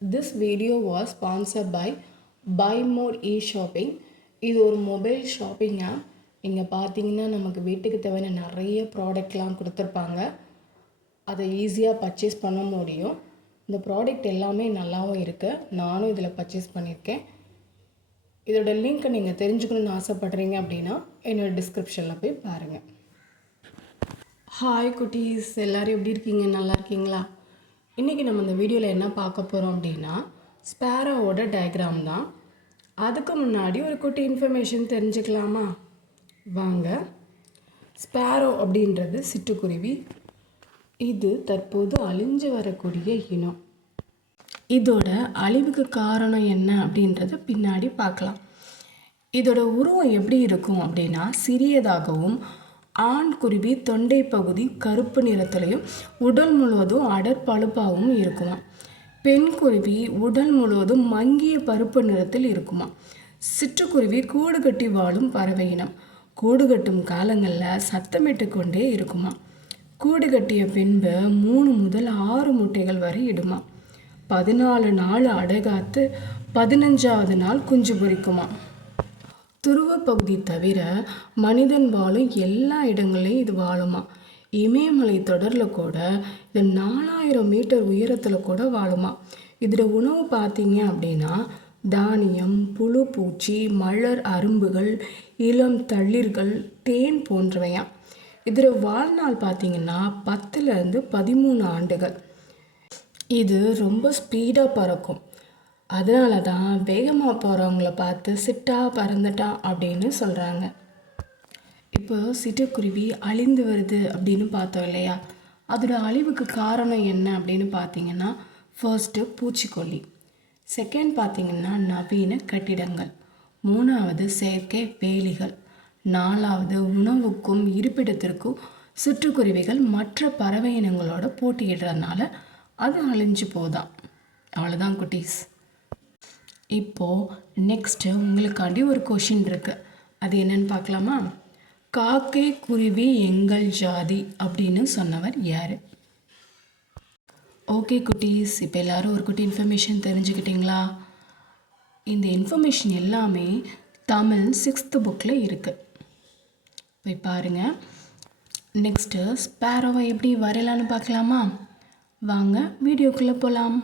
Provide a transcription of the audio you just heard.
This video was sponsored by BuyMote e-shopping. இது ஒரு mobile shopping app. இங்கே பார்த்தீங்கன்னா நமக்கு வீட்டுக்கு தேவையான நிறைய ப்ராடக்ட்லாம் கொடுத்துருப்பாங்க. அதை ஈஸியாக பர்ச்சேஸ் பண்ண முடியும். இந்த ப்ராடக்ட் எல்லாமே நல்லாவும் இருக்குது. நானும் இதில் பர்ச்சேஸ் பண்ணியிருக்கேன். இதோட லிங்க்கை நீங்கள் தெரிஞ்சுக்கணுன்னு ஆசைப்பட்றீங்க அப்படின்னா என்னோட டிஸ்கிரிப்ஷனில் போய் பாருங்கள். ஹாய் குட்டீஸ், எல்லோரும் எப்படி இருக்கீங்க? நல்லா இருக்கீங்களா? இன்றைக்கி நம்ம இந்த வீடியோவில் என்ன பார்க்க போகிறோம் அப்படின்னா ஸ்பேரோவோட டயக்ராம் தான். அதுக்கு முன்னாடி ஒரு குட்டி இன்ஃபர்மேஷன் தெரிஞ்சுக்கலாமா? வாங்க. ஸ்பேரோ அப்படின்றது சிட்டுக்குருவி. இது தற்போது அழிஞ்சு வரக்கூடிய இனம். இதோட அழிவுக்கு காரணம் என்ன அப்படின்றத பின்னாடி பார்க்கலாம். இதோட உருவம் எப்படி இருக்கும் அப்படின்னா சிறியதாகவும், ஆண் குருவி தொண்டை பகுதி கருப்பு நிறத்துலையும் உடல் முழுவதும் அடற்பழுப்பாகவும் இருக்குமா. பெண் குருவி உடல் முழுவதும் மங்கிய பருப்பு நிறத்தில் இருக்குமா. சிட்டுக்குருவி கூடு கட்டி வாழும் பறவை இனம். கூடு கட்டும் காலங்களில் சத்தமிட்டு கொண்டே இருக்குமா. கூடு கட்டிய பின்பு 3 முதல் 6 முட்டைகள் வரை இடுமா. 14 நாள் அடைகாத்து 15வது நாள் குஞ்சு பொரிக்குமா. துருவ பகுதி தவிர மனிதன் வாழும் எல்லா இடங்களையும் இது வாழுமா. இமயமலை தொடரில் கூட இது 4000 மீட்டர் உயரத்தில் கூட வாழுமா. இதோட உணவு பார்த்தீங்க அப்படின்னா தானியம், புழு பூச்சி, மலர் அரும்புகள், இளம் தளிர்கள், தேன் போன்றவையாம். இதோட வாழ்நாள் பார்த்தீங்கன்னா 10லேருந்து 13 ஆண்டுகள். இது ரொம்ப ஸ்பீடாக பறக்கும். அதனால தான் வேகமாக போகிறவங்கள பார்த்து சிட்டா பறந்துட்டான் அப்படின்னு சொல்கிறாங்க. இப்போ சிட்டுக்குருவி அழிந்து வருது அப்படின்னு பார்த்தோம் இல்லையா? அதோட அழிவுக்கு காரணம் என்ன அப்படின்னு பார்த்தீங்கன்னா ஃபர்ஸ்ட்டு பூச்சிக்கொல்லி, செகண்ட் பார்த்தீங்கன்னா நவீன கட்டிடங்கள், 3வது செயற்கை வேலிகள், 4வது உணவுக்கும் இருப்பிடத்திற்கும் சிட்டுக்குருவிகள் மற்ற பறவை இனங்களோட போட்டியிடுறதுனால அது அழிஞ்சு போதான். அவ்வளோதான் குட்டீஸ். இப்போது நெக்ஸ்ட்டு உங்களுக்காண்டி ஒரு கொஷின் இருக்குது. அது என்னன்னு பார்க்கலாமா? காக்கை குருவி எங்கள் ஜாதி அப்படின்னு சொன்னவர் யார்? ஓகே குட்டீஸ், இப்போ எல்லோரும் ஒரு குட்டி இன்ஃபர்மேஷன் தெரிஞ்சுக்கிட்டிங்களா? இந்த இன்ஃபர்மேஷன் எல்லாமே தமிழ் 6th புக்கில் இருக்குது. போய் பாருங்கள். நெக்ஸ்ட்டு ஸ்பேரோவை எப்படி வரையலான்னு பார்க்கலாமா? வாங்க வீடியோக்குள்ளே போகலாம்.